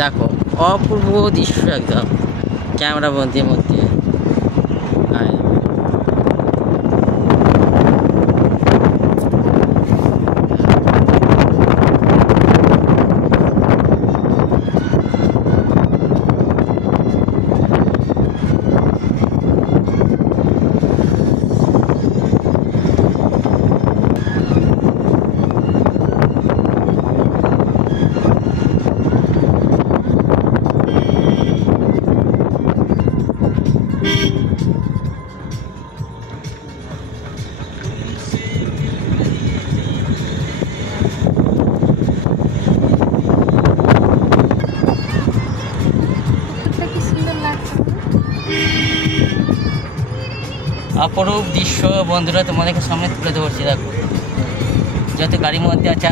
দেখো অপূর্ব দৃশ্য একদম ক্যামেরা বন্দির মধ্যে। অপরূপ দৃশ্য বন্ধুরা তোমাদেরকে সামনে তুলে ধরছি। দেখো যত গাড়ির মধ্যে আছে,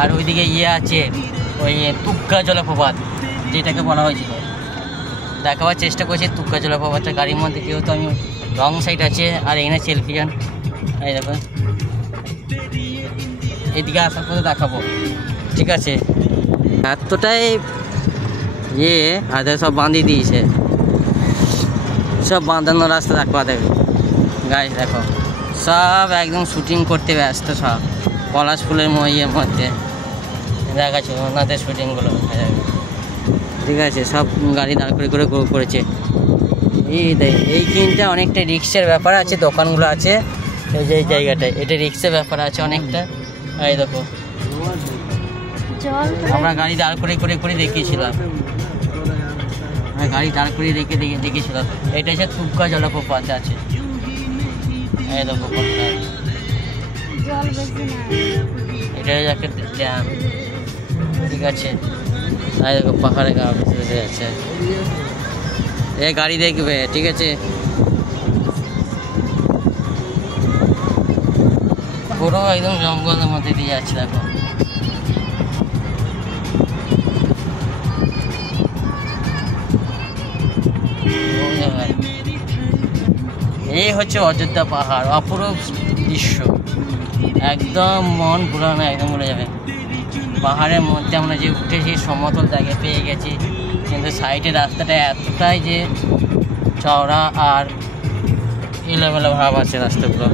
আর ওইদিকে আছে ওই তুক্কা জলপ্রপাত যেটাকে বলা হয়েছিল, দেখাবার চেষ্টা করছি তুক্কা জলপ্রপাতটা গাড়ির মধ্যে, যেহেতু আমি রং সাইড আছে আর এখানে সেলফি গান। এই দেখো এদিকে আসার পরে দেখাবো, ঠিক আছে। এতটাই হাতে সব বাঁধিয়ে দিয়েছে, সব বাঁধানো রাস্তা দেখো দেবে গাছ, দেখো সব একদম শুটিং করতে ব্যস্ত, সব পলাশ ফুলের মধ্যে দেখাচ্ছে ওনাদের শুটিংগুলো, ঠিক আছে। সব গাড়ি দাঁড় করে করেছে। এইখানটা অনেকটা রিক্সের ব্যাপার আছে, দোকানগুলো আছে এই যে এই জায়গাটায়, এটা রিক্সের ব্যাপার আছে অনেকটা। এই দেখো আমরা গাড়ি দাঁড় করে দেখিয়েছিলাম, গাড়ি দাঁড় করে দেখিয়েছিলাম। এটা হচ্ছে তুক্কা জলপ্রপাত আছে, এই দেখো এটা একটা ড্যাম, ঠিক আছে। এই দেখো পাহাড়ে গা ভেসে যাচ্ছে, এ গাড়ি দেখবে, ঠিক আছে। পুরো একদম জঙ্গলের মধ্যে দিয়ে যাচ্ছে, দেখো এই হচ্ছে অযোধ্যা পাহাড়, অপরূপ দৃশ্য, একদম মন পুরানো একদম বলে যাবে। পাহাড়ের মধ্যে আমরা যে উঠেছি সমতল জায়গায় পেয়ে গেছি, কিন্তু সাইডের রাস্তাটা এতটাই যে চওড়া আর এলোমেলো ভাব আছে রাস্তাগুলো।